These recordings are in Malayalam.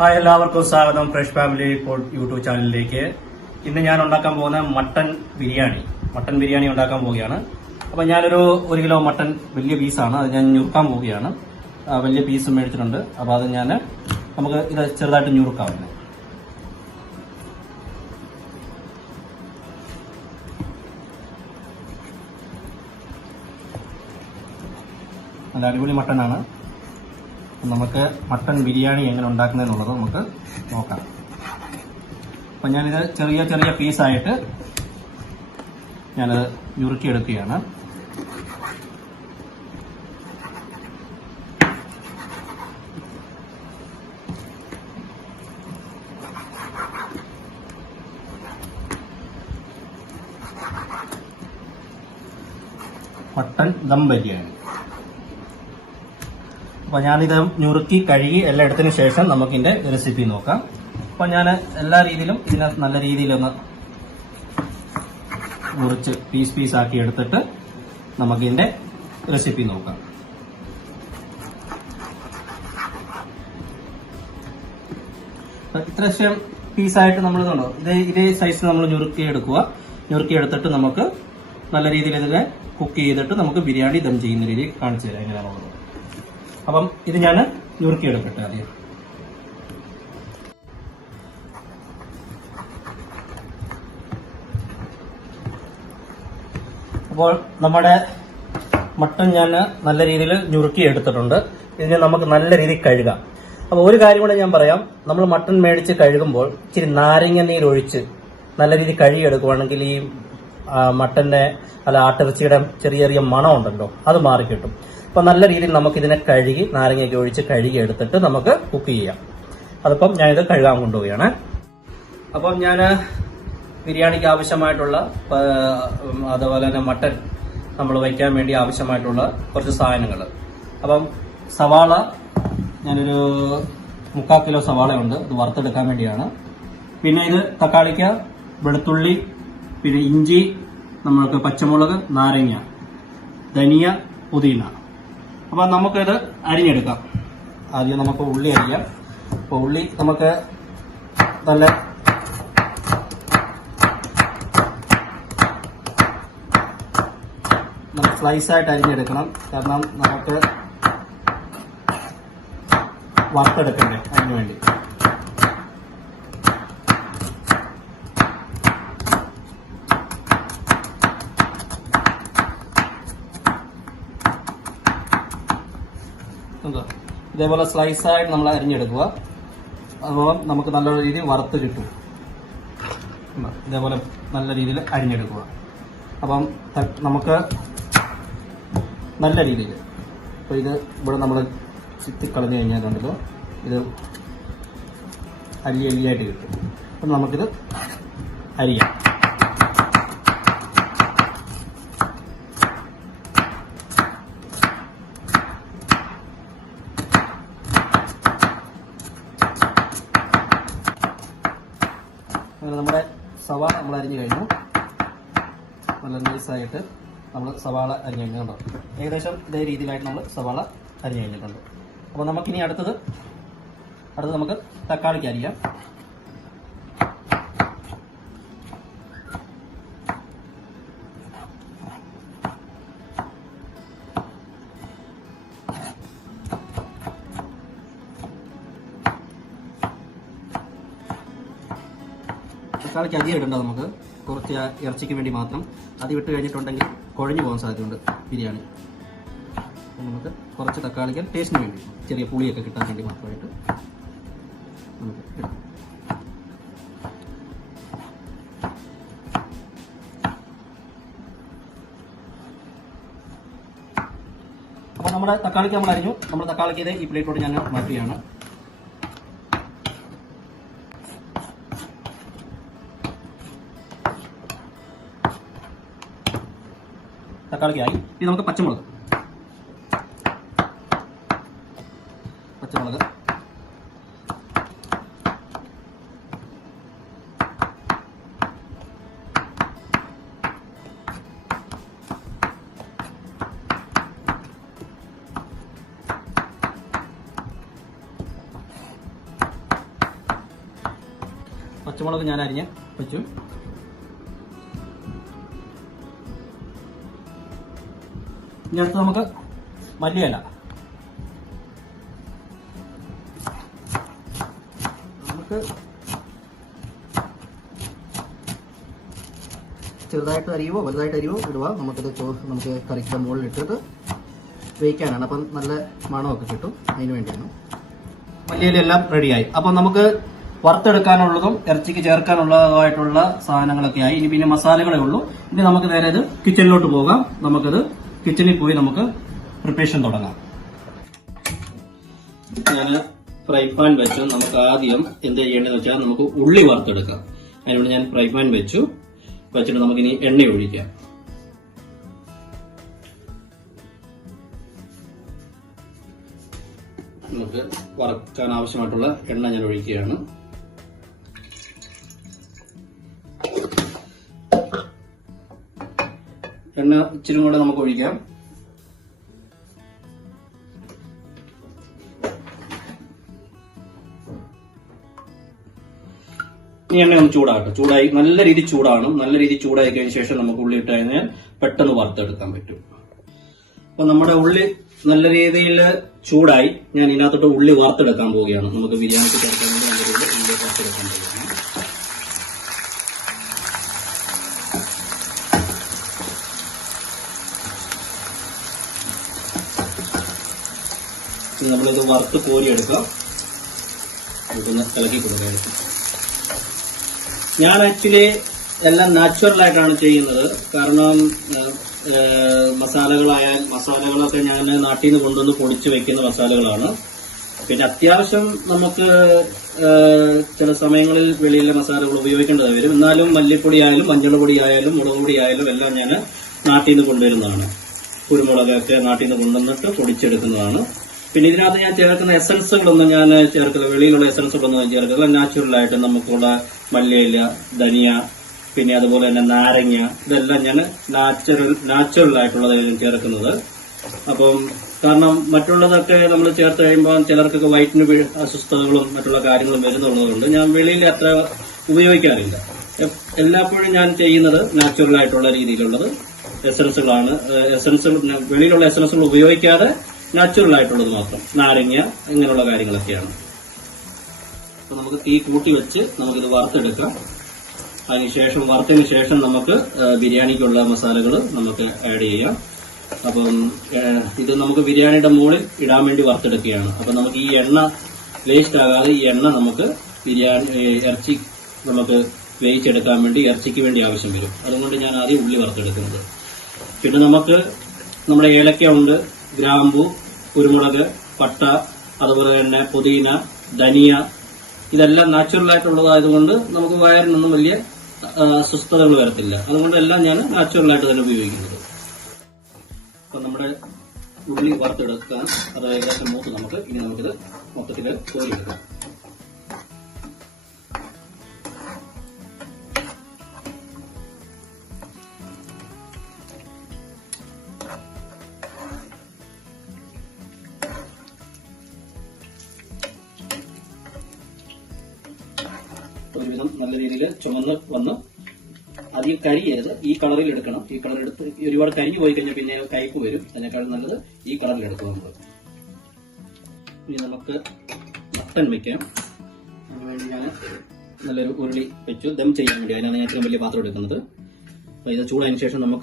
ഹായ്, എല്ലാവർക്കും സ്വാഗതം ഫ്രഷ് ഫാമിലി യൂട്യൂബ് ചാനലിലേക്ക്. ഇന്ന് ഞാൻ ഉണ്ടാക്കാൻ പോകുന്ന മട്ടൻ ബിരിയാണി ഉണ്ടാക്കാൻ പോവുകയാണ്. അപ്പൊ ഞാനൊരു 1 കിലോ മട്ടൻ വലിയ പീസാണ്, അത് ഞാൻ ഞുറുക്കാൻ പോവുകയാണ്. വലിയ പീസ് മേടിച്ചിട്ടുണ്ട്. അപ്പൊ അത് നമുക്ക് ഇത് ചെറുതായിട്ട് ഞുറുക്കാവുന്നത്. നല്ല അടിപൊളി മട്ടനാണ്. നമുക്ക് മട്ടൻ ബിരിയാണി എങ്ങനെ ഉണ്ടാക്കുന്നതെന്നുള്ളത് നമുക്ക് നോക്കാം. അപ്പം ഞാനിത് ചെറിയ ചെറിയ പീസായിട്ട് ഞാനത് ഞുറുക്കിയെടുക്കുകയാണ്. മട്ടൻ ദം ബിരിയാണി. അപ്പോൾ ഞാനിത് ഞുറുക്കി കഴുകി എല്ലാം എടുത്തതിന് ശേഷം നമുക്കിതിൻ്റെ റെസിപ്പി നോക്കാം. അപ്പോൾ ഞാൻ എല്ലാ രീതിയിലും ഇതിനകത്ത് നല്ല രീതിയിലൊന്ന് മുറിച്ച് പീസാക്കി എടുത്തിട്ട് നമുക്കിതിൻ്റെ റെസിപ്പി നോക്കാം. ഇത്രയും പീസായിട്ട് നമ്മൾ കണ്ടോ, ഇതേ സൈസിൽ നമ്മൾ ഞുറുക്കിയെടുത്തിട്ട് നമുക്ക് നല്ല രീതിയിൽ ഇതിനെ കുക്ക് ചെയ്തിട്ട് നമുക്ക് ബിരിയാണി ദം ചെയ്യുന്ന രീതിയിൽ കാണിച്ചു തരാം എങ്ങനെയാണുള്ളത്. അപ്പം ഇത് ഞാൻ ഞുറുക്കിയെടുക്കട്ടെ ആദ്യം. അപ്പോൾ നമ്മുടെ മട്ടൻ ഞാൻ നല്ല രീതിയിൽ ഞുറുക്കിയെടുത്തിട്ടുണ്ട്. ഇതിനെ നമുക്ക് നല്ല രീതിയിൽ കഴുകാം. അപ്പോൾ ഒരു കാര്യം കൂടെ ഞാൻ പറയാം. നമ്മൾ മട്ടൻ മേടിച്ച് കഴുകുമ്പോൾ ഇച്ചിരി നാരങ്ങ നീരൊഴിച്ച് നല്ല രീതിയിൽ കഴുകിയെടുക്കുവാണെങ്കിൽ ഈ മട്ടന്റെ ആട്ടിറച്ചിയുടെ ചെറിയ ചെറിയ മണം ഉണ്ടല്ലോ, അത് മാറിക്കിട്ടും. അപ്പൊ നല്ല രീതിയിൽ നമുക്ക് ഇതിനെ കഴുകി നാരങ്ങയൊക്കെ ഒഴിച്ച് കഴുകി എടുത്തിട്ട് നമുക്ക് കുക്ക് ചെയ്യാം. അതിപ്പം ഞാനിത് കഴുകാൻ കൊണ്ടുപോവുകയാണ്. അപ്പം ഞാൻ ബിരിയാണിക്ക് ആവശ്യമായിട്ടുള്ള അതുപോലെ തന്നെ മട്ടൻ നമ്മൾ വയ്ക്കാൻ വേണ്ടി ആവശ്യമായിട്ടുള്ള കുറച്ച് സാധനങ്ങൾ. അപ്പം സവാള ഞാനൊരു 3/4 കിലോ സവാളയുണ്ട്, ഇത് വറുത്തെടുക്കാൻ വേണ്ടിയാണ്. പിന്നെ ഇത് തക്കാളിക്ക, വെളുത്തുള്ളി, പിന്നെ ഇഞ്ചി, നമ്മൾക്ക് പച്ചമുളക്, നാരങ്ങ, ധനിയ, പുതിന. അപ്പൊ നമുക്കിത് അരിഞ്ഞെടുക്കാം. ആദ്യം നമുക്ക് ഉള്ളി അരിയാം. അപ്പൊ ഉള്ളി നമുക്ക് നല്ല സ്ലൈസായിട്ട് അരിഞ്ഞെടുക്കണം. കാരണം നമുക്ക് വറുത്തെടുക്കണ്ടേ, അതിന് വേണ്ടി. ഇതേപോലെ സ്ലൈസായിട്ട് നമ്മൾ അരിഞ്ഞെടുക്കുക. അതുപോലെ നമുക്ക് നല്ല രീതിയിൽ വറുത്ത് കിട്ടും. ഇതേപോലെ നല്ല രീതിയിൽ അരിഞ്ഞെടുക്കുക. അപ്പം നമുക്ക് നല്ല രീതിയിൽ അപ്പോൾ ഇത് ഇവിടെ നമ്മൾ ചിത്തിക്കളഞ്ഞു കഴിഞ്ഞാൽ കണ്ടല്ലോ, ഇത് അല്ലിയായിട്ട് കിട്ടും. അപ്പം നമുക്കിത് അരിയാം. നമ്മുടെ സവാള നമ്മൾ അരിഞ്ഞു കഴിഞ്ഞു. നല്ല നൈസായിട്ട് നമ്മൾ സവാള അരിഞ്ഞു കഴിഞ്ഞിട്ടുണ്ടോ, ഏകദേശം ഇതേ രീതിയിലായിട്ട് നമ്മൾ സവാള അരിഞ്ഞു കഴിഞ്ഞിട്ടുണ്ട്. അപ്പോൾ നമുക്കിനി അടുത്തത് നമുക്ക് തക്കാളിക്ക് അരിയാം. തക്കാളിക്ക് അധികം ഇടണ്ട, നമുക്ക് കുറച്ച് ഇറച്ചിക്ക് വേണ്ടി മാത്രം. അത് വിട്ട് കഴിഞ്ഞിട്ടുണ്ടെങ്കിൽ കുഴഞ്ഞു പോകാൻ സാധ്യതയുണ്ട് ബിരിയാണി. നമുക്ക് കുറച്ച് തക്കാളിക്ക് ടേസ്റ്റിന് വേണ്ടി, ചെറിയ പുളിയൊക്കെ കിട്ടാൻ വേണ്ടി മാത്രമായിട്ട് നമുക്ക് ഇടാം. അപ്പോൾ നമ്മുടെ തക്കാളിക്ക് നമ്മൾ അരിഞ്ഞു. നമ്മൾ തക്കാളിക്ക് ഇത് ഈ പ്ലേറ്റോട് ഞാൻ മാറ്റുകയാണ്. തക്കാളിക്കായി ഇത് നമുക്ക് പച്ചമുളക് പച്ചമുളക് ഞാൻ അരിഞ്ഞ് വെച്ചു. ഇനി അടുത്ത് നമുക്ക് മല്ലിയില. നമുക്ക് ചെറുതായിട്ട് അരിയുവോ വലുതായിട്ട് അരിയുവോ ഇടുക. നമുക്ക് കറിയുടെ മുകളിൽ ഇട്ടിട്ട് വേവിക്കാനാണ്. അപ്പം നല്ല മണമൊക്കെ കിട്ടും. അതിന് വേണ്ടിയാണ്. മല്ലിയിലെല്ലാം റെഡിയായി. അപ്പം നമുക്ക് വറുത്തെടുക്കാനുള്ളതും ഇറച്ചിക്ക് ചേർക്കാനുള്ളതായിട്ടുള്ള സാധനങ്ങളൊക്കെ ആയി. ഇനി പിന്നെ മസാലകളേ ഉള്ളൂ. ഇനി നമുക്ക് നേരെ ഇത് കിച്ചണിലോട്ട് പോകാം. നമുക്കത് കിച്ചണിൽ പോയി നമുക്ക് പ്രിപ്പറേഷൻ തുടങ്ങാം. ഞാൻ ഫ്രൈ പാൻ വെച്ചു. നമുക്ക് ആദ്യം എന്താ ചെയ്യേണ്ടതെന്ന് വെച്ചാൽ നമുക്ക് ഉള്ളി വറുത്തെടുക്കാം. അതിനുവേണ്ടി ഞാൻ ഫ്രൈ പാൻ വെച്ചിട്ട് നമുക്കിനി എണ്ണ ഒഴിക്കാം. നമുക്ക് വറക്കാൻ ആവശ്യമായിട്ടുള്ള എണ്ണ ഞാൻ ഒഴിക്കുകയാണ്. എണ്ണ ഇച്ചിരി കൂടെ നമുക്ക് ഒഴിക്കാം. ഈ എണ്ണ ഒന്ന് ചൂടായി നല്ല രീതിയിൽ ചൂടാകണം. നല്ല രീതിയിൽ ചൂടായി കഴിഞ്ഞ ശേഷം നമുക്ക് ഉള്ളി ഇട്ട് കഴിഞ്ഞാൽ പെട്ടെന്ന് വറുത്തെടുക്കാൻ പറ്റും. അപ്പൊ നമ്മുടെ ഉള്ളി നല്ല രീതിയിൽ ചൂടായി. ഞാൻ ഇതിനകത്തോട്ട് ഉള്ളി വറുത്തെടുക്കാൻ പോവുകയാണ്. നമുക്ക് ബിരിയാണിക്ക് ചേർക്കാൻ വേണ്ടി നല്ല രീതിയിൽ ഉള്ളി വറുത്തെടുക്കാൻ പോവുകയാണ്. നമ്മളിത് വറുത്ത് കോരിയെടുക്കാം. നമുക്കൊന്ന് ഇളക്കി കൊടുക്കാം. ഞാൻ ആക്ച്വലി എല്ലാം നാച്ചുറൽ ആയിട്ടാണ് ചെയ്യുന്നത്. കാരണം മസാലകളൊക്കെ ഞാൻ നാട്ടിൽ നിന്ന് കൊണ്ടുവന്ന് പൊടിച്ച് വെക്കുന്ന മസാലകളാണ്. പിന്നെ അത്യാവശ്യം നമുക്ക് ചില സമയങ്ങളിൽ വെളിയിലെ മസാലകൾ ഉപയോഗിക്കേണ്ടത് വരും. എന്നാലും മല്ലിപ്പൊടി ആയാലും മഞ്ഞൾ പൊടി ആയാലും മുളക് പൊടി ആയാലും എല്ലാം ഞാൻ നാട്ടിൽ നിന്ന് കൊണ്ടുവരുന്നതാണ്. കുരുമുളകൊക്കെ നാട്ടിൽ നിന്ന് കൊണ്ടുവന്നിട്ട് പൊടിച്ചെടുക്കുന്നതാണ്. പിന്നെ ഇതിനകത്ത് ഞാൻ ചേർക്കുന്ന എസൻസുകളൊന്നും ഞാൻ ചേർക്കില്ല. വെളിയിലുള്ള എസൻസുകളൊന്നും ഞാൻ ചേർക്കില്ല. നാച്ചുറലായിട്ട് നമുക്കുള്ള മല്ലിയില, ധനിയ, പിന്നെ അതുപോലെ തന്നെ നാരങ്ങ, ഇതെല്ലാം ഞാൻ നാച്ചുറലായിട്ടുള്ളത് ഞാൻ ചേർക്കുന്നത്. അപ്പം കാരണം മറ്റുള്ളതൊക്കെ നമ്മൾ ചേർത്ത് കഴിയുമ്പോൾ ചിലർക്കൊക്കെ വയറ്റിന് അസ്വസ്ഥതകളും മറ്റുള്ള കാര്യങ്ങളും വരുന്നുള്ളതുകൊണ്ട് ഞാൻ വെളിയിൽ അത്ര ഉപയോഗിക്കാറില്ല. എല്ലായ്പ്പോഴും ഞാൻ ചെയ്യുന്നത് നാച്ചുറലായിട്ടുള്ള രീതിയിലുള്ളത് എസൻസുകളാണ്. വെളിയിലുള്ള എസൻസുകൾ ഉപയോഗിക്കാതെ നാച്ചുറൽ ആയിട്ടുള്ളത് മാത്രം, നാരങ്ങ ഇങ്ങനെയുള്ള കാര്യങ്ങളൊക്കെയാണ്. അപ്പൊ നമുക്ക് തീ കൂട്ടി വെച്ച് നമുക്കിത് വറുത്തെടുക്കാം. വറുത്തതിന് ശേഷം നമുക്ക് ബിരിയാണിക്കുള്ള മസാലകൾ നമുക്ക് ആഡ് ചെയ്യാം. അപ്പം ഇത് നമുക്ക് ബിരിയാണിയുടെ മുകളിൽ ഇടാൻ വേണ്ടി വറുത്തെടുക്കുകയാണ്. അപ്പൊ നമുക്ക് ഈ എണ്ണ വേസ്റ്റ് ആകാതെ ഈ എണ്ണ നമുക്ക് ഇറച്ചി നമുക്ക് വേവിച്ചെടുക്കാൻ വേണ്ടി ഇറച്ചിക്ക് വേണ്ടി ആവശ്യം വരും. അതുകൊണ്ട് ഞാൻ ആദ്യം ഉള്ളി വറുത്തെടുക്കുന്നത്. പിന്നെ നമുക്ക് നമ്മുടെ ഏലക്ക ഉണ്ട്, ഗ്രാമ്പു, കുരുമുളക്, പട്ട, അതുപോലെ തന്നെ പുതിന, ധനിയ, ഇതെല്ലാം നാച്ചുറൽ ആയിട്ടുള്ളതായതുകൊണ്ട് നമുക്ക് വയറിനൊന്നും വലിയ അസ്വസ്ഥതകൾ വരത്തില്ല. അതുകൊണ്ട് എല്ലാം ഞാൻ നാച്ചുറലായിട്ട് തന്നെ ഉപയോഗിക്കുന്നത്. അപ്പൊ നമ്മുടെ ഉള്ളി വറുത്തെടുക്കാൻ അത് ഏകദേശം മൂത്ത് നമുക്കിത് മൊത്തത്തിൽ കോരിയെടുക്കാം. ഒരുവിധം നല്ല രീതിയിൽ ചുമന്ന് വന്ന് അധികം കരിയരുത്. ഈ കളറിൽ എടുക്കണം. ഈ കളർ എടുത്ത് ഒരുപാട് കരിഞ്ഞു പോയി കഴിഞ്ഞാൽ പിന്നെ കയ്പ്പ് വരും. അതിനേക്കാളും നല്ലത് ഈ കളറിൽ എടുക്കുക നമ്മൾ. ഇനി നമുക്ക് മട്ടൻ വെക്കാം. അതിനുവേണ്ടി ഞാൻ നല്ലൊരു ഉരുളി വെച്ചു ദം ചെയ്യാൻ വേണ്ടി. അതിനാണ് ഞാൻ ഏറ്റവും വലിയ പാത്രം എടുക്കുന്നത്. അപ്പൊ ഇത് ചൂടായതിനു ശേഷം നമ്മൾ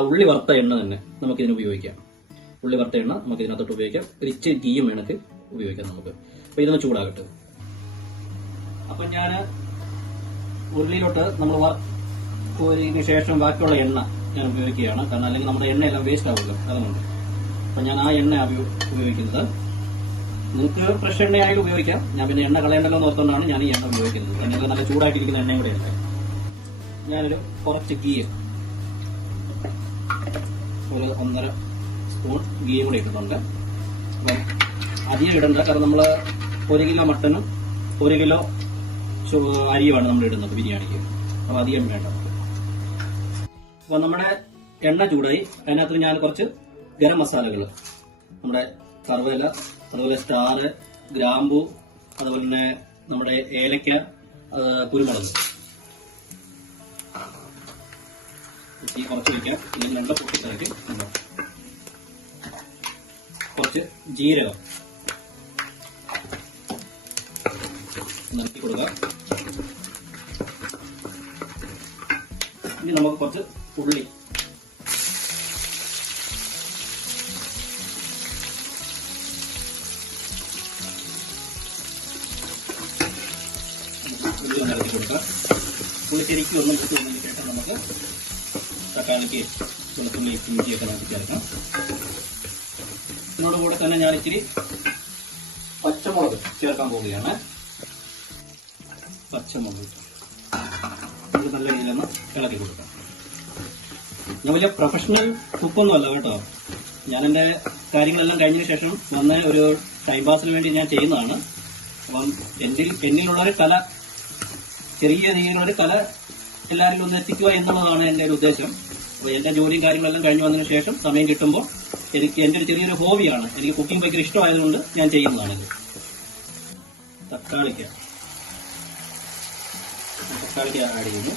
ആ ഉള്ളി വറുത്ത എണ്ണ തന്നെ നമുക്കിതിന് ഉപയോഗിക്കാം. ഉള്ളി വറുത്ത എണ്ണ നമുക്ക് ഇതിനകത്തോട്ട് ഉപയോഗിക്കാം. ഒരു ഇച്ചിരി ഗീയും വേണമെങ്കിൽ ഉപയോഗിക്കാം നമുക്ക്. അപ്പൊ ഇതൊന്ന് ചൂടാകട്ടെ. അപ്പൊ ഞാൻ ഉരുളിയിലോട്ട് നമ്മൾ കോരിയതിനു ശേഷം ബാക്കിയുള്ള എണ്ണ ഞാൻ ഉപയോഗിക്കുകയാണ്. കാരണം അല്ലെങ്കിൽ നമ്മുടെ എണ്ണയെല്ലാം വേസ്റ്റ് ആവുമല്ലോ, അതുകൊണ്ട്. അപ്പൊ ഞാൻ ആ എണ്ണ ഉപയോഗിക്കുന്നത്. നിങ്ങൾക്ക് ഫ്രഷ് എണ്ണയായാലും ഉപയോഗിക്കാം. ഞാൻ പിന്നെ എണ്ണ കളയണ്ടല്ലോ എന്ന് ഓർത്തുകൊണ്ടാണ് ഞാൻ ഈ എണ്ണ ഉപയോഗിക്കുന്നത്. എണ്ണയൊക്കെ നല്ല ചൂടായിട്ടിരിക്കുന്ന എണ്ണയും കൂടെ ഉണ്ട്. ഞാനൊരു കുറച്ച് ഗീ, ഒരു 1.5 സ്പൂൺ ഗീയും കൂടെ ഇട്ടിട്ടുണ്ട്. അപ്പം അധികം ഇടണ്ട. കാരണം നമ്മൾ 1 കിലോ മട്ടനും 1 കിലോ അരിയുമാണ് നമ്മൾ ഇടുന്നത് ബിരിയാണിക്ക്. അപ്പൊ അധികം വേണ്ട. അപ്പൊ നമ്മുടെ എണ്ണ ചൂടായി. അതിനകത്ത് ഞാൻ കുറച്ച് ഗരം മസാലകൾ, നമ്മുടെ കറുവേല, അതുപോലെ സ്റ്റാർ, ഗ്രാമ്പു, അതുപോലെ തന്നെ നമ്മുടെ ഏലക്ക, കുരുമുളക് തീ കുറച്ച് വയ്ക്കാം, ഇല്ലെങ്കിൽ നല്ല പൊട്ടിത്തിറക്കി. കുറച്ച് ജീരകം നിറക്കി കൊടുക്കുക. ഇനി നമുക്ക് കുറച്ച് ഉള്ളി, ഉള്ളി നിറക്കി കൊടുക്കുക. ഉള്ളി ശരിക്കും ഒന്നും ഇട്ട് വന്നതിന് ശേഷം നമുക്ക് തക്കാളിക്ക് വെളുത്തുള്ളി ഇഞ്ചിയൊക്കെ നമുക്ക് ചേർക്കാം. ഇതിനോടുകൂടെ തന്നെ ഞാൻ ഇച്ചിരി പച്ചമുളക് ചേർക്കാൻ പോവുകയാണ്. പച്ചമുളക് ഇത് നല്ല രീതിയിലൊന്ന് ഇളക്കി കൊടുക്കാം. ഞാൻ വലിയ പ്രൊഫഷണൽ കുക്കൊന്നും അല്ല കേട്ടോ. ഞാൻ എൻ്റെ കാര്യങ്ങളെല്ലാം കഴിഞ്ഞതിന് ശേഷം വന്ന് ഒരു ടൈം പാസിന് വേണ്ടി ഞാൻ ചെയ്യുന്നതാണ്. അപ്പം എന്നിലുള്ളൊരു കല, ചെറിയ രീതിയിലുള്ളൊരു കല എല്ലാവരിലും ഒന്ന് എത്തിക്കുക എന്നുള്ളതാണ് എൻ്റെ ഒരു ഉദ്ദേശം. അപ്പോൾ എൻ്റെ ജോലിയും കാര്യങ്ങളെല്ലാം കഴിഞ്ഞ് വന്നതിന് ശേഷം സമയം കിട്ടുമ്പോൾ എനിക്ക് എൻ്റെ ഒരു ചെറിയൊരു ഹോബിയാണ്. എനിക്ക് കുക്കിംഗ് ഭയങ്കര ഇഷ്ടമായതുകൊണ്ട് ഞാൻ ചെയ്യുന്നതാണിത്. തക്കാളിക്ക ആഡ് ചെയ്യുന്നു.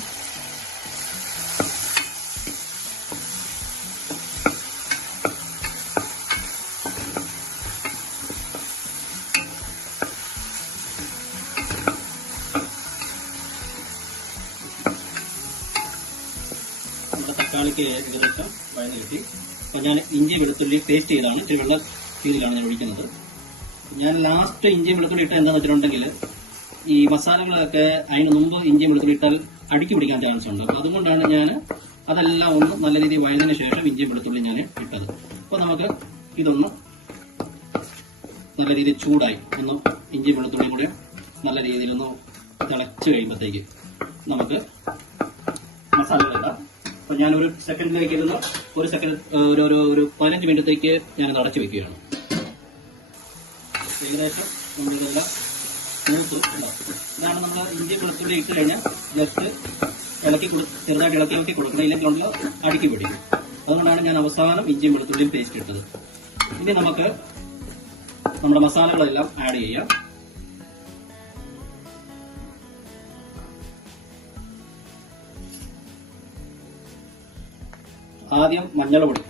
നമ്മുടെ തക്കാളിക്ക് ഏകദേശം വഴന്ന് കിട്ടി. അപ്പോൾ ഞാൻ ഇഞ്ചി വെളുത്തുള്ളി പേസ്റ്റ് ചെയ്താണ്, ഇച്ചിരി വെള്ള രീതിയിലാണ് ഞാൻ ഒഴിക്കുന്നത്. ഞാൻ ലാസ്റ്റ് ഇഞ്ചി വെളുത്തുള്ളി ഇട്ട എന്താണെന്ന് വെച്ചിട്ടുണ്ടെങ്കിൽ ഈ മസാലകളൊക്കെ അതിന് മുമ്പ് ഇഞ്ചി വെളുത്തുള്ളി ഇട്ടാൽ അടുക്കി പിടിക്കാൻ ചാൻസ് ഉണ്ട്. അപ്പോൾ അതുകൊണ്ടാണ് ഞാൻ അതെല്ലാം ഒന്ന് നല്ല രീതിയിൽ വഴന്നതിന് ശേഷം ഇഞ്ചി വെളുത്തുള്ളി ഞാൻ ഇട്ടത്. അപ്പോൾ നമുക്ക് ഇതൊന്ന് നല്ല രീതിയിൽ ചൂടായി ഒന്ന് ഇഞ്ചി വെളുത്തുള്ളി കൂടെ നല്ല രീതിയിലൊന്ന് തിളച്ച് കഴിയുമ്പോഴത്തേക്ക് നമുക്ക് മസാലകളിടാം. അപ്പോൾ ഞാനൊരു സെക്കൻഡിലേക്ക് ഇരുന്ന് ഒരു 15 മിനിറ്റത്തേക്ക് ഞാനത് അടച്ചു വെക്കുകയാണ്. ഏകദേശം നമ്മളിതെല്ലാം മൂത്ത് ഉണ്ടാവും. ഇതാണ് നമ്മൾ ഇഞ്ചി വെളുത്തുള്ളി ഇട്ട് കഴിഞ്ഞാൽ ജസ്റ്റ് ചെറുതായിട്ട് ഇളക്കി കൊടുക്കണം, ഇല്ലെങ്കിൽ നമ്മൾ അടുക്കി പിടിക്കും. അതുകൊണ്ടാണ് ഞാൻ അവസാനം ഇഞ്ചിയും വെളുത്തുള്ളിയും പേസ്റ്റ് ഇട്ടത്. ഇനി നമുക്ക് നമ്മുടെ മസാലകളെല്ലാം ആഡ് ചെയ്യാം. ആദ്യം മഞ്ഞൾപ്പൊടി,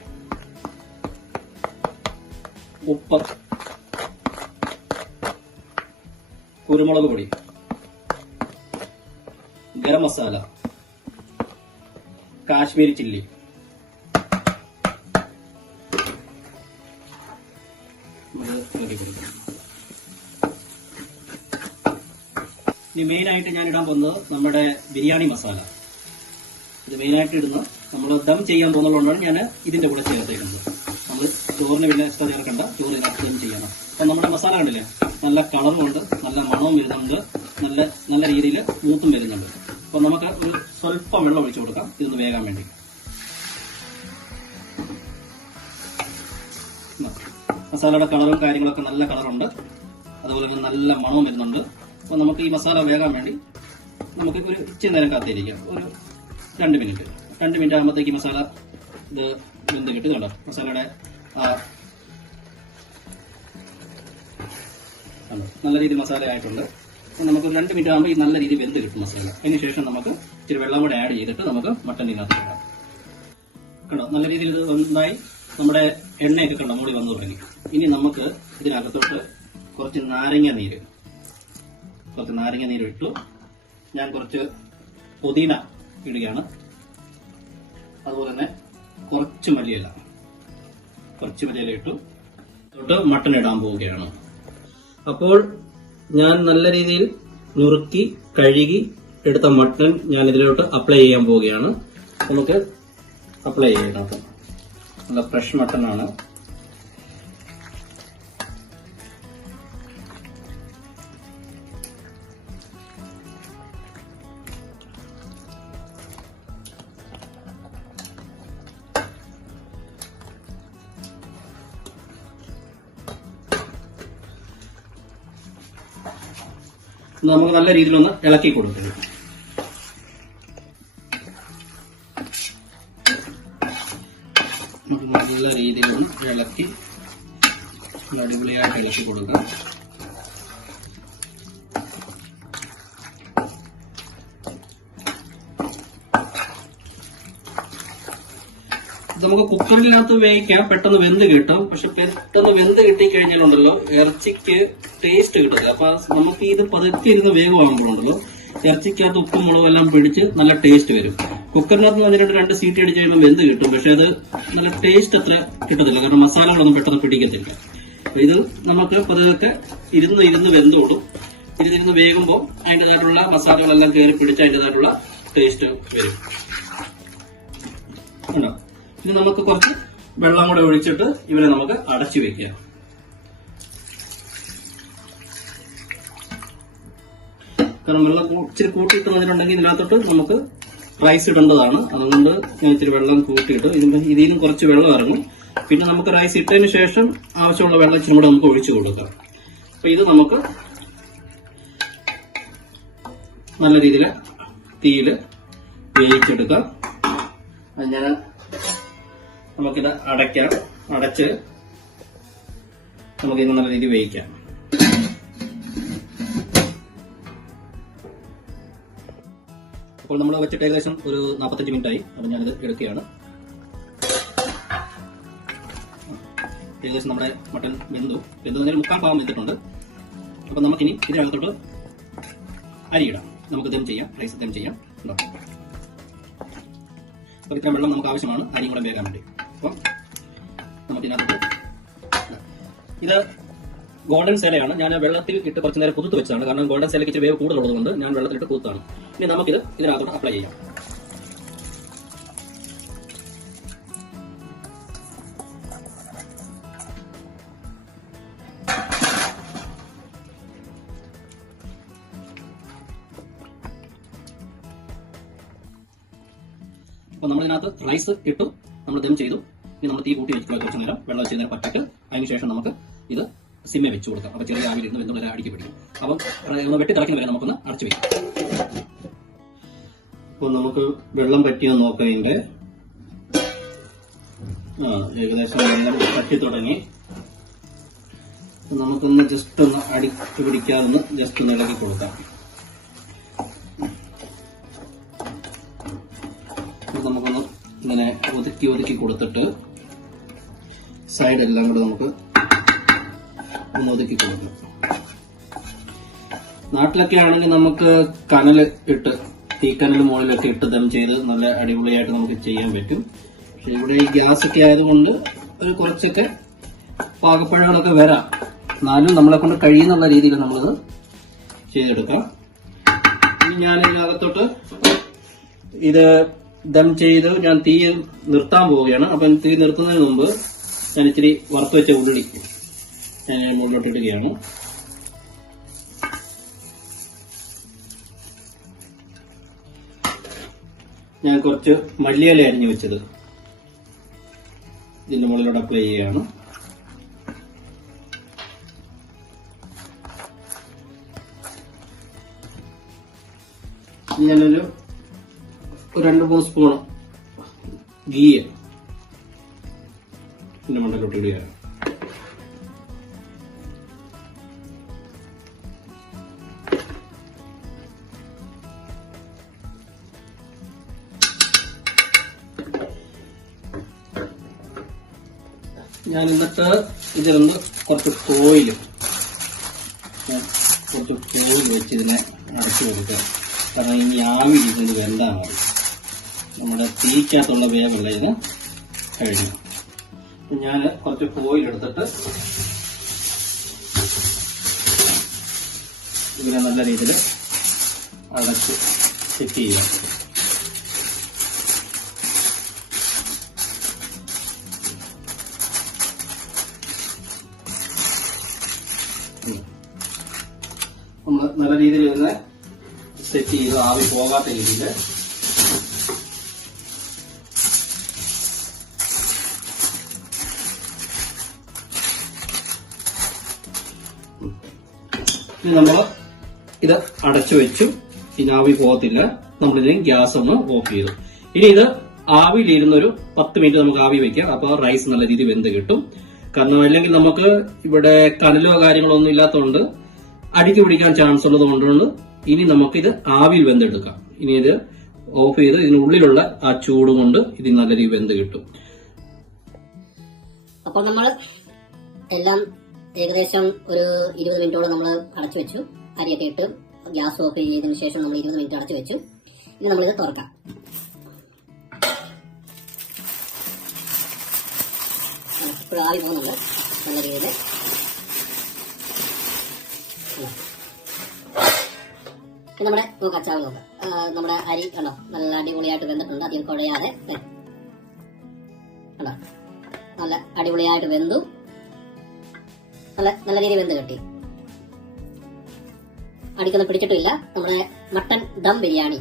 ഉപ്പ്, കുരുമുളക് പൊടി, ഗരം മസാല, കാശ്മീരി ചില്ലി, ഇനി മെയിനായിട്ട് ഞാൻ ഇടാൻ പോകുന്നത് നമ്മുടെ ബിരിയാണി മസാല. ഇത് മെയിനായിട്ട് ഇടുന്ന നമ്മൾ ദം ചെയ്യാൻ പോകുന്നതുകൊണ്ടാണ് ഞാൻ ഇതിന്റെ കൂടെ ചേർത്തേക്കുന്നത്. നമ്മൾ ചോറിന് പിന്നെ എക്സ്ട്രാ ചേർക്കണ്ട, ചോറ് ഇതിനകത്ത് ദം ചെയ്യണം. അപ്പം നമ്മുടെ മസാല കണ്ടില്ലേ, നല്ല കളറുമുണ്ട്, നല്ല മണവും വരുന്നുണ്ട്, നല്ല രീതിയിൽ മൂത്തും വരുന്നുണ്ട്. അപ്പം നമുക്ക് ഒരു സ്വല്പം വെള്ളം ഒഴിച്ചു കൊടുക്കാം ഇതൊന്ന് വേകാൻ വേണ്ടി. മസാലയുടെ കളറും കാര്യങ്ങളൊക്കെ നല്ല കളറുണ്ട്, അതുപോലെ തന്നെ നല്ല മണവും വരുന്നുണ്ട്. അപ്പോൾ നമുക്ക് ഈ മസാല വേകാൻ വേണ്ടി നമുക്ക് ഒരു ഇച്ചിരി നേരം കാത്തിരിക്കാം. ഒരു 2 മിനിറ്റ് ആകുമ്പോഴത്തേക്ക് മസാല ഇത് വെന്ത് കിട്ടുന്നുണ്ടോ. മസാലയുടെ നല്ല രീതിയിൽ മസാല ആയിട്ടുണ്ട്. നമുക്ക് 2 മിനിറ്റ് ആകുമ്പോൾ ഈ നല്ല രീതിയിൽ വെന്ത് കിട്ടും മസാല. അതിന് ശേഷം നമുക്ക് ഇച്ചിരി വെള്ളം കൂടെ ആഡ് ചെയ്തിട്ട് നമുക്ക് മട്ടൻ ഇതിനകത്ത് ഇടാം. കണ്ടോ, നല്ല രീതിയിൽ ഇത് ഒന്നായി നമ്മുടെ എണ്ണയൊക്കെ കണ്ടോ മൂടി വന്നു തുടങ്ങി. ഇനി നമുക്ക് ഇതിനകത്തോട്ട് കുറച്ച് നാരങ്ങ നീര് ഇട്ടു. ഞാൻ കുറച്ച് പുതിന ഇടുകയാണ്, അതുപോലെ തന്നെ കുറച്ച് മല്ലിയില ഇട്ടു. മട്ടൺ ഇടാൻ പോവുകയാണ്. അപ്പോൾ ഞാൻ നല്ല രീതിയിൽ നുറുക്കി കഴുകി എടുത്ത മട്ടൺ ഞാൻ ഇതിലോട്ട് അപ്ലൈ ചെയ്യാൻ പോവുകയാണ്. നമുക്ക് അപ്ലൈ ചെയ്യണം. നല്ല ഫ്രഷ് മട്ടൺ ആണ്. നമുക്ക് നല്ല രീതിയിലൊന്ന് ഇളക്കി കൊടുക്കണം. നല്ല രീതിയിലൊന്ന് ഇളക്കി അടിപൊളിയായിട്ട് ഇളക്കി കൊടുക്കാം. നമുക്ക് കുക്കറിനകത്ത് വേവിക്കാം, പെട്ടെന്ന് വെന്ത് കിട്ടും. പക്ഷെ പെട്ടെന്ന് വെന്ത് കിട്ടിക്കഴിഞ്ഞാലുണ്ടല്ലോ ഇറച്ചിക്ക് ടേസ്റ്റ് കിട്ടില്ല. അപ്പൊ നമുക്ക് ഇത് പതുക്കെ ഇരുന്ന് വേഗമാകുമ്പോഴുണ്ടല്ലോ ഇറച്ചിക്കകത്ത് ഉപ്പും മുളകും എല്ലാം പിടിച്ച് നല്ല ടേസ്റ്റ് വരും. കുക്കറിനകത്ത് വന്നിട്ട് 2 സീറ്റി അടിച്ച് കഴിയുമ്പോൾ വെന്ത് കിട്ടും. പക്ഷെ അത് നല്ല ടേസ്റ്റ് അത്ര കിട്ടത്തില്ല, കാരണം മസാലകളൊന്നും പെട്ടെന്ന് പിടിക്കത്തില്ല. ഇത് നമുക്ക് പതുക്കെ ഇരുന്ന് വെന്തോടും. ഇരുന്ന് വേകുമ്പോൾ അതിൻ്റെതായിട്ടുള്ള മസാലകളെല്ലാം കയറി പിടിച്ച് അതിൻ്റെതായിട്ടുള്ള ടേസ്റ്റ് വരും. ഉണ്ടോ? ഇനി നമുക്ക് കുറച്ച് വെള്ളം കൂടെ ഒഴിച്ചിട്ട് ഇവരെ നമുക്ക് അടച്ചു വെക്കാം. കാരണം വെള്ളം ഇച്ചിരി കൂട്ടിയിട്ട് വന്നിട്ടുണ്ടെങ്കിൽ ഇതിനകത്തോട്ട് നമുക്ക് റൈസ് ഇടേണ്ടതാണ്. അതുകൊണ്ട് ഞാൻ ഇച്ചിരി വെള്ളം കൂട്ടിയിട്ട് ഇതിൽ നിന്നും കുറച്ച് വെള്ളം ഇറങ്ങും. പിന്നെ നമുക്ക് റൈസ് ഇട്ടതിന് ശേഷം ആവശ്യമുള്ള വെള്ളം ഇച്ചിരി കൂടെ നമുക്ക് ഒഴിച്ചു കൊടുക്കാം. അപ്പൊ ഇത് നമുക്ക് നല്ല രീതിയിൽ തീയിൽ വേവിച്ചെടുക്കാം. ഞാൻ നമുക്കിത് അടച്ച് നമുക്കിത് നല്ല രീതിയിൽ വേവിക്കാം. അപ്പോൾ നമ്മൾ വെച്ചിട്ട് ഏകദേശം ഒരു 45 മിനിറ്റ് ആയി. അപ്പോൾ ഞാനിത് എടുക്കുകയാണ്. ഏകദേശം നമ്മുടെ മട്ടൻ വെന്തു 3/4 ഭാഗം വെച്ചിട്ടുണ്ട്. അപ്പം നമുക്കിനി ഇതിനകത്തോട്ട് അരിയിടാം. നമുക്ക് ദം ചെയ്യാം, റൈസ് ദം ചെയ്യാം. അപ്പോൾ ഇത്രയും വെള്ളം നമുക്ക് ആവശ്യമാണ് അരിയും കൂടെ വേകാൻ വേണ്ടി. അപ്പം നമുക്കിതിനകത്ത് ഇത് ഗോൾഡൻ സേലയാണ്. ഞാൻ വെള്ളത്തിൽ ഇട്ട് കുറച്ച് നേരം കുതിർത്ത് വെച്ചതാണ്. കാരണം ഗോൾഡൻ സേലയ്ക്ക് ഇച്ചിരി വേവ് കൂടുതലുള്ളതുകൊണ്ട് ഞാൻ വെള്ളത്തിലിട്ട് കുതിർത്താണ്. ഇനി നമുക്കിത് ഇതിനകത്തോട്ട് അപ്ലൈ ചെയ്യാം. അപ്പൊ നമ്മളിതിനകത്ത് റൈസ് ഇട്ടു, നമ്മൾ ദം ചെയ്തു. ഇനി നമ്മൾ തീ കൂട്ടി വെച്ചിട്ട് കുറച്ച് നേരം വെള്ളം വെച്ച് നേരം പറ്റിട്ട് അതിനുശേഷം നമുക്ക് ഇത് സിമ്മെ വെച്ച് കൊടുക്കാം. അപ്പൊ ചെറിയ ആവിയിൽ ഇരുന്ന് വെന്തുള്ള അടിക്ക് പിടിക്കും. അപ്പം ഒന്ന് വെട്ടി തിളയ്ക്കുന്ന വരെ നമുക്കൊന്ന് അടച്ചു വെക്കാം. അപ്പൊ നമുക്ക് വെള്ളം പറ്റിയോ നോക്കതിന്റെ ഏകദേശം വെള്ളം പറ്റി തുടങ്ങി. നമുക്കൊന്ന് ജസ്റ്റ് ഒന്ന് അടിക്ക് പിടിക്കാതെ ജസ്റ്റ് ഒന്ന് ഇളക്കി കൊടുക്കാം. നമുക്കൊന്ന് ഇങ്ങനെ ഒതുക്കി കൊടുത്തിട്ട് സൈഡെല്ലാം കൂടെ നമുക്ക് ഒന്ന് ഒതുക്കി കൊടുക്കണം. നാട്ടിലൊക്കെ ആണെങ്കിൽ നമുക്ക് കനല് ഇട്ട് തീക്കനൽ മുകളിലൊക്കെ ഇട്ട് ദം ചെയ്ത് നല്ല അടിപൊളിയായിട്ട് നമുക്ക് ചെയ്യാൻ പറ്റും. പക്ഷെ ഇവിടെ ഈ ഗ്യാസ് ഒക്കെ ആയതുകൊണ്ട് ഒരു കുറച്ചൊക്കെ പാകപ്പഴകളൊക്കെ വരാം. എന്നാലും നമ്മളെ കൊണ്ട് കഴിയുന്നുള്ള രീതിയിൽ നമ്മളത് ചെയ്തെടുക്കാം. ഇനി ഞാൻ ഇതിനകത്തോട്ട് ഇത് ദം ചെയ്ത് ഞാൻ തീ നിർത്താൻ പോവുകയാണ്. അപ്പം തീ നിർത്തുന്നതിന് മുമ്പ് ഞാൻ ഇച്ചിരി വറുത്ത് വെച്ച ഉള്ളി ഞാൻ മുകളിലോട്ട് ഇടുകയാണ്. ഞാൻ കുറച്ച് മല്ലിയില അരിഞ്ഞു വെച്ചത് ഇതിന്റെ മുകളിലോട്ട് അപ്ലൈ ചെയ്യുകയാണ്. ഞാനൊരു 2-3 സ്പൂൺ ഗീ ഇതിന്റെ മുകളിലോട്ട് ഇടുകയാണ്. ഞാൻ എന്നിട്ട് ഇതിലൊന്ന് കുറച്ച് ഓയിൽ വെച്ച് ഇതിനെ അടച്ചു കൊടുക്കാം. കാരണം ഇനി ആവി ഇതിന് വെന്താൽ മതി. നമ്മുടെ തീക്കകത്തുള്ള വേവുള്ള ഇതിന് കഴിഞ്ഞു. ഞാൻ കുറച്ച് ഓയിൽ എടുത്തിട്ട് ഇതിനെ നല്ല രീതിയിൽ അടച്ച് സെറ്റ് ചെയ്യാം. നമ്മൾ നല്ല രീതിയിൽ ഇതിനെ സെറ്റ് ചെയ്ത് ആവി പോകാത്ത രീതിയിൽ ഇനി നമ്മൾ ഇത് അടച്ചു വെച്ചു. ഇനി ആവി പോകത്തില്ല. നമ്മളിതിന് ഗ്യാസ് ഒന്ന് ഓഫ് ചെയ്തു. ഇനി ഇത് ആവിയിലിരുന്നൊരു 10 മിനിറ്റ് നമുക്ക് ആവി വെക്കാം. അപ്പോൾ റൈസ് നല്ല രീതിയിൽ വെന്ത് കിട്ടും. കാരണം അല്ലെങ്കിൽ നമുക്ക് ഇവിടെ കനലോ കാര്യങ്ങളോ ഒന്നും ഇല്ലാത്തതുകൊണ്ട് അടിക്ക് പിടിക്കാൻ ചാൻസ് ഉള്ളത് കൊണ്ടുകൊണ്ട് ഇനി നമുക്കിത് ആവിയിൽ വെന്തെടുക്കാം. ഇനി ഇത് ഓഫ് ചെയ്ത് ഇതിനുള്ളിലുള്ള ആ ചൂട് കൊണ്ട് ഇത് നല്ല രീതിയിൽ വെന്ത് കിട്ടും. അപ്പോൾ നമ്മൾ എല്ലാം ഏകദേശം ഒരു 20 മിനിറ്റോളം നമ്മൾ അടച്ചു വെച്ചു. അരിയൊക്കെ ഇട്ട് ഗ്യാസ് ഓഫ് ചെയ്തതിനു ശേഷം നമ്മൾ 20 മിനിറ്റ് അടച്ചു വെച്ചു. ഇനി നമ്മളിത് തുറക്കാം. ഇപ്പോഴും ആവി പോകുന്നുണ്ട് നല്ല രീതിയിൽ. നമ്മുടെ അച്ചാവ് നോക്കാം. നമ്മുടെ അരി കണ്ടോ നല്ല അടിപൊളിയായിട്ട് വെന്തിട്ടുണ്ട്. അധികം കുഴയാതെ കണ്ടോ നല്ല അടിപൊളിയായിട്ട് വെന്തു. നല്ല രീതിയിൽ വെന്ത് കിട്ടി. അടിക്കൊന്നും പിടിച്ചിട്ടില്ല. നമ്മുടെ മട്ടൻ ദം ബിരിയാണി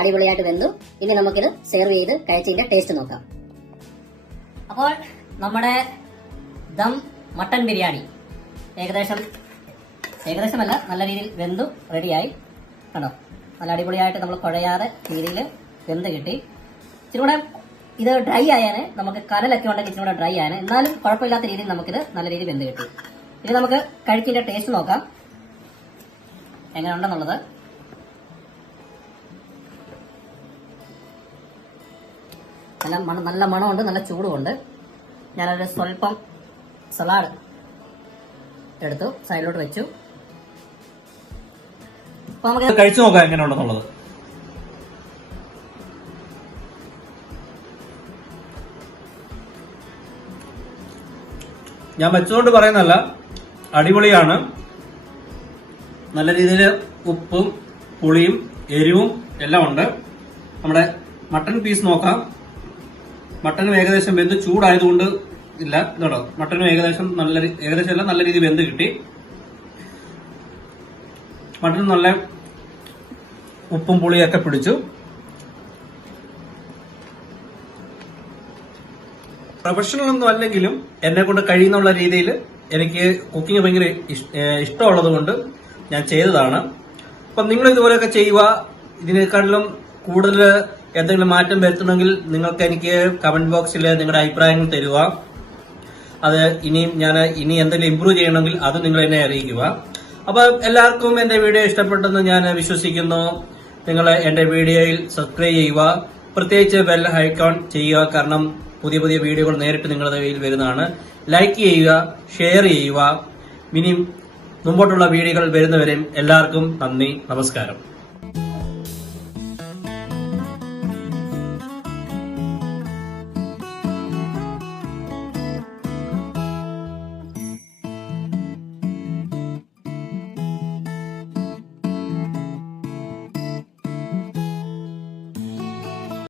അടിപൊളിയായിട്ട് വെന്തു. ഇനി നമുക്കിത് സെർവ് ചെയ്ത് കഴിച്ചതിന്റെ ടേസ്റ്റ് നോക്കാം. അപ്പോൾ നമ്മുടെ ദം മട്ടൻ ബിരിയാണി ഏകദേശമല്ല നല്ല രീതിയിൽ വെന്തു റെഡിയായി. കണ്ടോ നല്ല അടിപൊളിയായിട്ട് നമ്മൾ കുഴയാതെ രീതിയിൽ വെന്ത് കിട്ടി. ഇച്ചിരി കൂടെ ഇത് ഡ്രൈ ആയാൽ നമുക്ക് കനലൊക്കെ ഉണ്ടെങ്കിൽ ഇച്ചിരി കൂടെ ഡ്രൈ ആയാൽ, എന്നാലും കുഴപ്പമില്ലാത്ത രീതിയിൽ നമുക്കിത് നല്ല രീതിയിൽ വെന്ത് കിട്ടി. ഇനി നമുക്ക് കഴിച്ചതിന്റെ ടേസ്റ്റ് നോക്കാം എങ്ങനെ ഉണ്ടെന്നുള്ളത്. നല്ല മണമുണ്ട്, നല്ല ചൂടുമുണ്ട്. ഞാനൊരു സ്വല്പം സലാഡ് എടുത്തു സൈഡിലോട്ട് വെച്ചു. അപ്പൊ നമുക്ക് കഴിച്ചു നോക്കാം എങ്ങനെ ഉണ്ടെന്നുള്ളത്. ഞാൻ വെച്ചുകൊണ്ട് പറയുന്നല്ല, അടിപൊളിയാണ്. നല്ല രീതിയിൽ ഉപ്പും പുളിയും എരിവും എല്ലാം ഉണ്ട്. നമ്മുടെ മട്ടൺ പീസ് നോക്കാം. മട്ടനും ഏകദേശം വെന്ത് ചൂടായതുകൊണ്ട് ഇല്ല ഇതോ മട്ടനും ഏകദേശം എല്ലാം നല്ല രീതിയിൽ വെന്ത് കിട്ടി. മട്ടൻ നല്ല ഉപ്പും പുളിയൊക്കെ പിടിച്ചു. പ്രൊഫഷണൽ ഒന്നും അല്ലെങ്കിലും എന്നെ കൊണ്ട് കഴിയുന്നുള്ള രീതിയിൽ എനിക്ക് കുക്കിംഗ് ഭയങ്കര ഇഷ്ടമുള്ളത് കൊണ്ട് ഞാൻ ചെയ്തതാണ്. അപ്പം നിങ്ങൾ ഇതുപോലെയൊക്കെ ചെയ്യുക. ഇതിനേക്കാളിലും കൂടുതൽ എന്തെങ്കിലും മാറ്റം വരുത്തണമെങ്കിൽ നിങ്ങൾക്ക് എനിക്ക് കമന്റ് ബോക്സിൽ നിങ്ങളുടെ അഭിപ്രായങ്ങൾ തരിക. അത് ഇനി എന്തെങ്കിലും ഇമ്പ്രൂവ് ചെയ്യണമെങ്കിൽ അത് നിങ്ങൾ എന്നെ അറിയിക്കുക. അപ്പൊ എല്ലാവർക്കും എന്റെ വീഡിയോ ഇഷ്ടപ്പെട്ടെന്ന് ഞാൻ വിശ്വസിക്കുന്നു. നിങ്ങൾ എന്റെ വീഡിയോയിൽ സബ്സ്ക്രൈബ് ചെയ്യുക, പ്രത്യേകിച്ച് ബെൽ ഐക്കോൺ ചെയ്യുക. കാരണം പുതിയ പുതിയ വീഡിയോകൾ നേരിട്ട് നിങ്ങളുടെ കയ്യിൽ വരുന്നതാണ്. ലൈക്ക് ചെയ്യുക, ഷെയർ ചെയ്യുക. ഇനിയും മുമ്പോട്ടുള്ള വീഡിയോകൾ വരുന്നവരെയും എല്ലാവർക്കും നന്ദി, നമസ്കാരം.